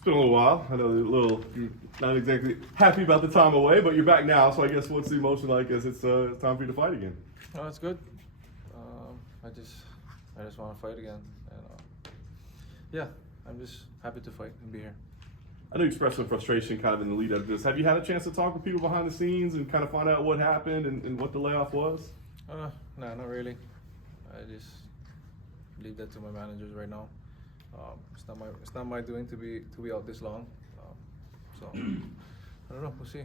It's been a little while. I know you're not exactly happy about the time away, but you're back now. So I guess what's the emotion like as it's time for you to fight again? No, it's good. I just want to fight again, and yeah, I'm just happy to fight and be here. I know you expressed some frustration kind of in the lead up to this. Have you had a chance to talk with people behind the scenes and kind of find out what happened and what the layoff was? No, not really. I just leave that to my managers right now. It's not my doing to be out this long. So I don't know. We'll see.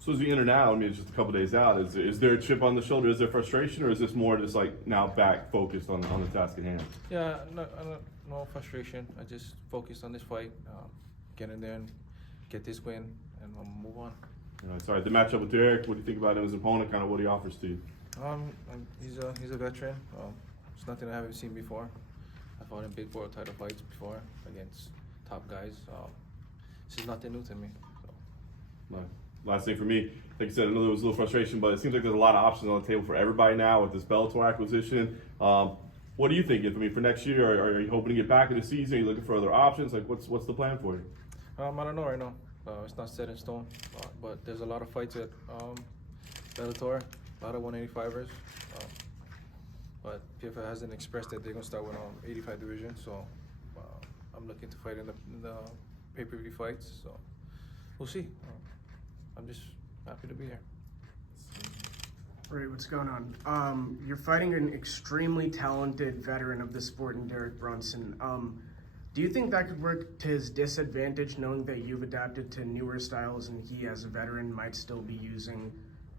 So as you enter now, I mean, it's just a couple days out. Is there a chip on the shoulder? Is there frustration, or is this more just like now back focused on the task at hand? Yeah, no frustration. I just focused on this fight, get in there and get this win, and we'll move on. All right, sorry. The matchup with Derek. What do you think about him as an opponent? Kind of what he offers to you? He's a veteran. It's nothing I haven't seen before. I fought in big world title fights before against top guys. This is nothing new to me. So. Nice. Last thing for me, like I said, I know there was a little frustration, but it seems like there's a lot of options on the table for everybody now with this Bellator acquisition. What are you thinking for next year? Are you hoping to get back in the season? Are you looking for other options? Like, what's the plan for you? I don't know right now. It's not set in stone, but there's a lot of fights at Bellator, a lot of 185ers. But PFL hasn't expressed that they're gonna start with 85 division, so I'm looking to fight in the pay-per-view fights. So we'll see. I'm just happy to be here. Ray, what's going on? You're fighting an extremely talented veteran of the sport in Derek Brunson. Do you think that could work to his disadvantage, knowing that you've adapted to newer styles and he, as a veteran, might still be using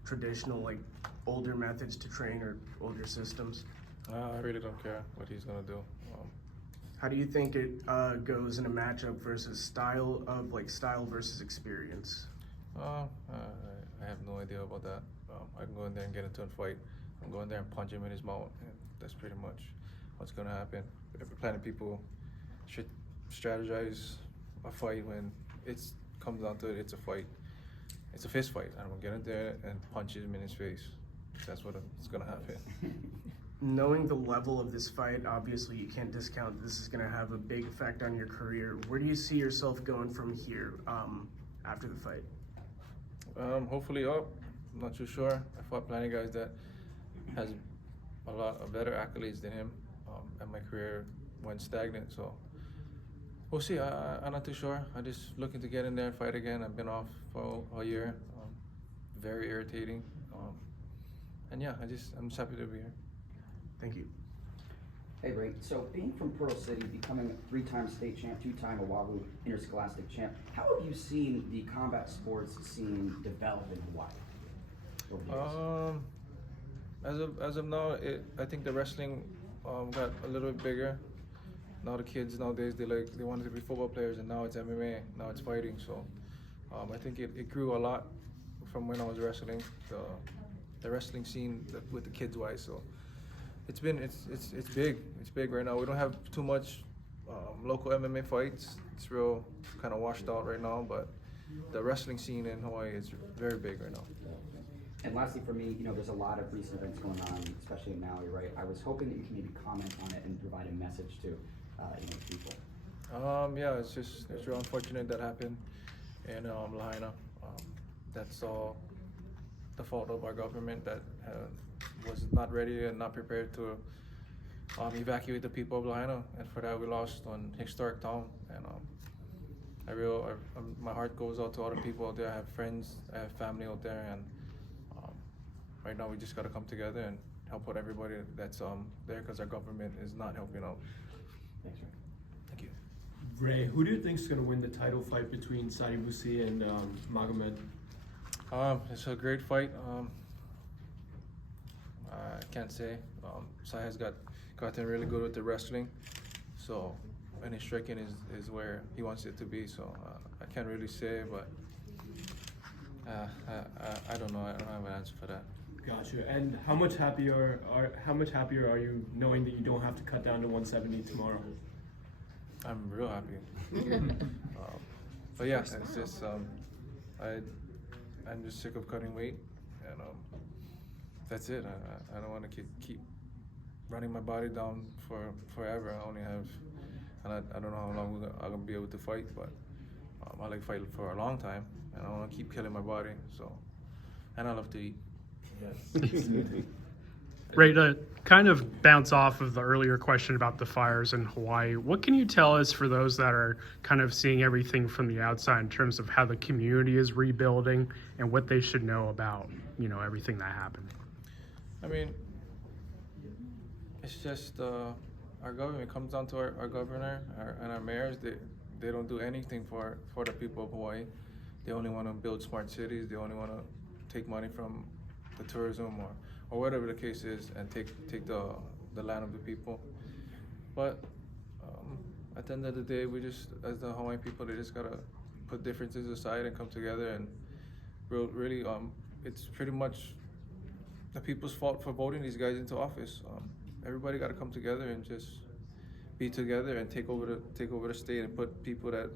traditional, like, older methods to train or older systems? I really don't care what he's gonna do. How do you think it goes in a matchup versus style versus experience? I have no idea about that. I can go in there and get into a fight. I'm going there and punch him in his mouth, and that's pretty much what's gonna happen. Every planet people should strategize a fight when it comes down to it. It's a fight. It's a fist fight. I'm gonna get in there and punch him in his face. That's what it's gonna happen. Knowing the level of this fight, obviously you can't discount this is gonna have a big effect on your career. Where do you see yourself going from here after the fight? Hopefully up. I'm not too sure. I fought plenty of guys that has a lot of better accolades than him, and my career went stagnant. So we'll see. I'm not too sure. I'm just looking to get in there and fight again. I've been off for a year. Very irritating. And yeah, I'm just happy to be here. Thank you. Hey Ray, so being from Pearl City, becoming a 3-time state champ, 2-time Oahu interscholastic champ, how have you seen the combat sports scene develop in Hawaii over the years? As of now, I think the wrestling got a little bit bigger. Now the kids nowadays they wanted to be football players, and now it's MMA, now it's fighting. So I think it grew a lot from when I was wrestling. The wrestling scene with the kids wise. So it's big. It's big right now. We don't have too much local MMA fights. It's real kind of washed out right now, but the wrestling scene in Hawaii is very big right now. And lastly for me, there's a lot of recent events going on, especially in Maui, right? I was hoping that you could maybe comment on it and provide a message to people. Yeah, it's real unfortunate that happened in Lahaina. That's all the fault of our government that was not ready and not prepared to evacuate the people of Lahaina, and for that we lost on historic town. And my heart goes out to all the people out there. I have friends, I have family out there, and right now we just got to come together and help out everybody that's there, because our government is not helping out. Thanks, Ray. Thank you. Ray, who do you think is going to win the title fight between Sadi Busi and Magomed? It's a great fight. I can't say. Sai has gotten really good with the wrestling, so and his striking is where he wants it to be. So I can't really say, but I don't know. I don't have an answer for that. Gotcha. And how much happier are you knowing that you don't have to cut down to 170 tomorrow? I'm real happy. But yeah, it's just I'm just sick of cutting weight, and that's it. I don't want to keep running my body down for forever. I only have, and I don't know how long I'm gonna be able to fight, but I like fighting for a long time, and I want to keep killing my body. So, and I love to eat. Ray, to kind of bounce off of the earlier question about the fires in Hawaii, what can you tell us for those that are kind of seeing everything from the outside in terms of how the community is rebuilding and what they should know about, everything that happened? I mean, it's just our government. It comes down to our governor and our mayors. They don't do anything for the people of Hawaii. They only want to build smart cities. They only want to take money from the tourism or whatever the case is, and take the land of the people. But at the end of the day, we just, as the Hawaiian people, they just gotta put differences aside and come together. And really, it's pretty much the people's fault for voting these guys into office. Everybody got to come together and just be together and take over the state and put people that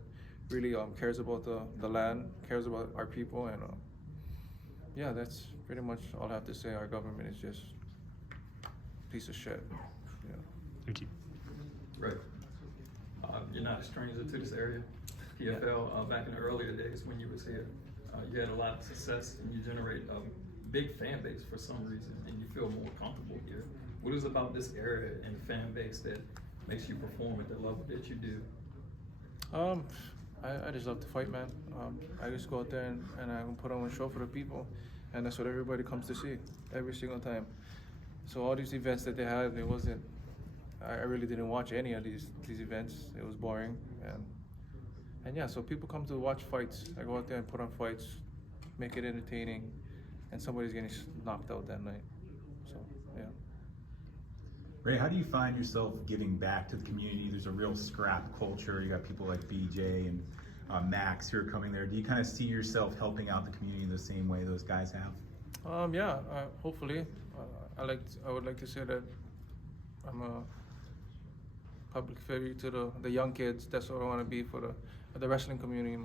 really cares about the land, cares about our people, and yeah, that's pretty much all I have to say. Our government is just a piece of shit. Yeah. Thank you. Right. You're not a stranger to this area. PFL, back in the earlier days when you was here, you had a lot of success and you generate a big fan base for some reason, and you feel more comfortable here. What is it about this area and fan base that makes you perform at the level that you do? I just love to fight, man. I just go out there and I put on a show for the people, and that's what everybody comes to see every single time. So all these events that they had, it wasn't. I really didn't watch any of these events. It was boring, and yeah. So people come to watch fights. I go out there and put on fights, make it entertaining, and somebody's getting knocked out that night. So yeah. Ray, how do you find yourself giving back to the community? There's a real scrap culture. You got people like BJ and Max who are coming there. Do you kind of see yourself helping out the community the same way those guys have? Yeah. Hopefully, I would like to say that I'm a public figure to the young kids. That's what I want to be for the wrestling community.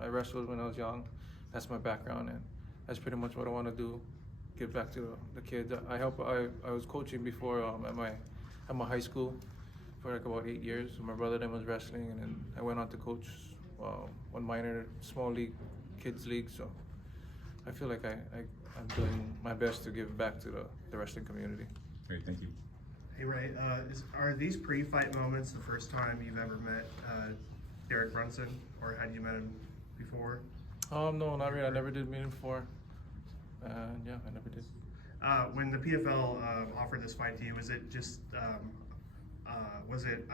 I wrestled when I was young. That's my background, and that's pretty much what I want to do. Give back to the kids. I was coaching before at my high school for like about 8 years. My brother then was wrestling, and then I went on to coach one minor small league, kids league. So I feel like I'm doing my best to give back to the wrestling community. Great, thank you. Hey Ray, are these pre-fight moments the first time you've ever met Derek Brunson, or had you met him before? No, not really. I never did meet him before. Yeah, I never did. When the PFL offered this fight to you, was it just was it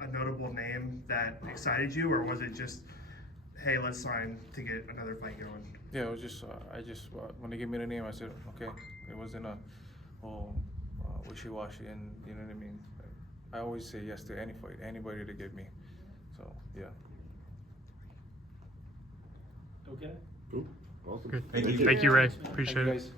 a notable name that excited you, or was it just, hey, let's sign to get another fight going? Yeah, it was just when they gave me the name, I said okay. It wasn't wishy-washy, and you know what I mean. I always say yes to any fight, anybody to give me. So yeah. Okay. Cool. Awesome. Good. Thank you. Thank you, Ray. Appreciate Thank you it. guys.